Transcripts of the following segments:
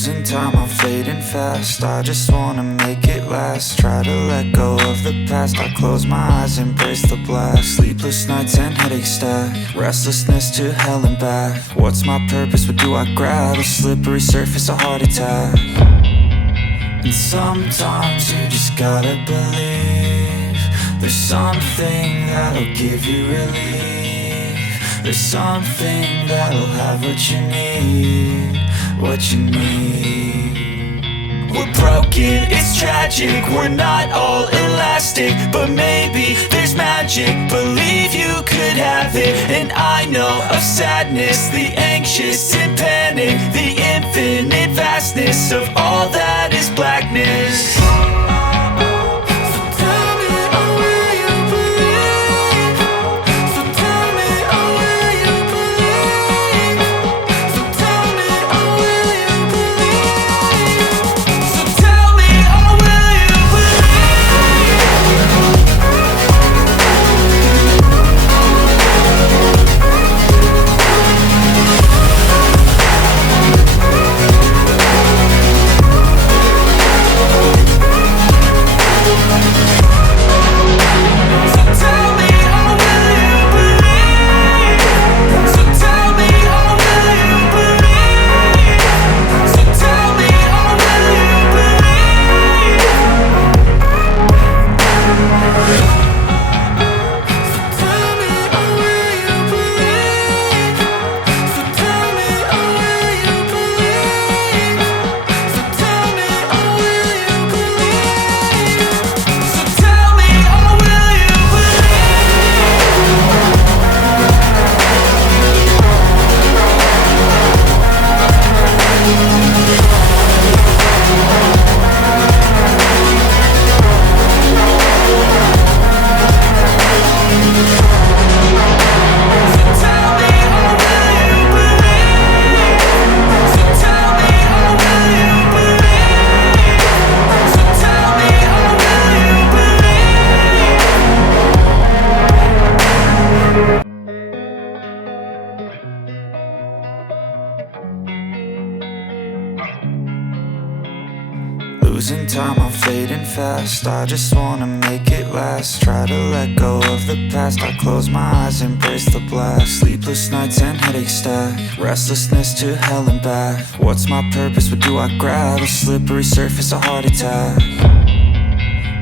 Losing time, I'm fading fast. I just wanna make it last. Try to let go of the past. I close my eyes, embrace the blast. Sleepless nights and headaches stack. Restlessness to hell and back. What's my purpose? What do I grab? A slippery surface, a heart attack. And sometimes you just gotta believe there's something that'll give you relief. There's something that'll have what you need, what you need. We're broken, it's tragic, we're not all elastic, but maybe there's magic. Believe you could have it, and I know of sadness, the anxious and panic, the infinite vastness of all that is blackness. Losing time, I'm fading fast. I just wanna make it last. Try to let go of the past. I close my eyes, embrace the blast. Sleepless nights and headaches stack. Restlessness to hell and back. What's my purpose? What do I grab? A slippery surface, a heart attack.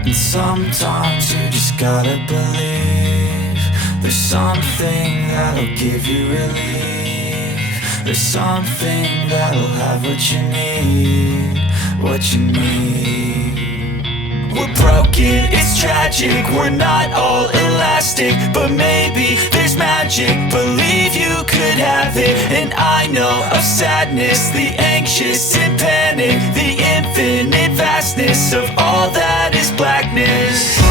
And sometimes you just gotta believe there's something that'll give you relief. There's something that'll have what you need, what you need. We're broken, it's tragic, we're not all elastic, but maybe there's magic. Believe you could have it, and I know of sadness, the anxious and panic, the infinite vastness of all that is blackness.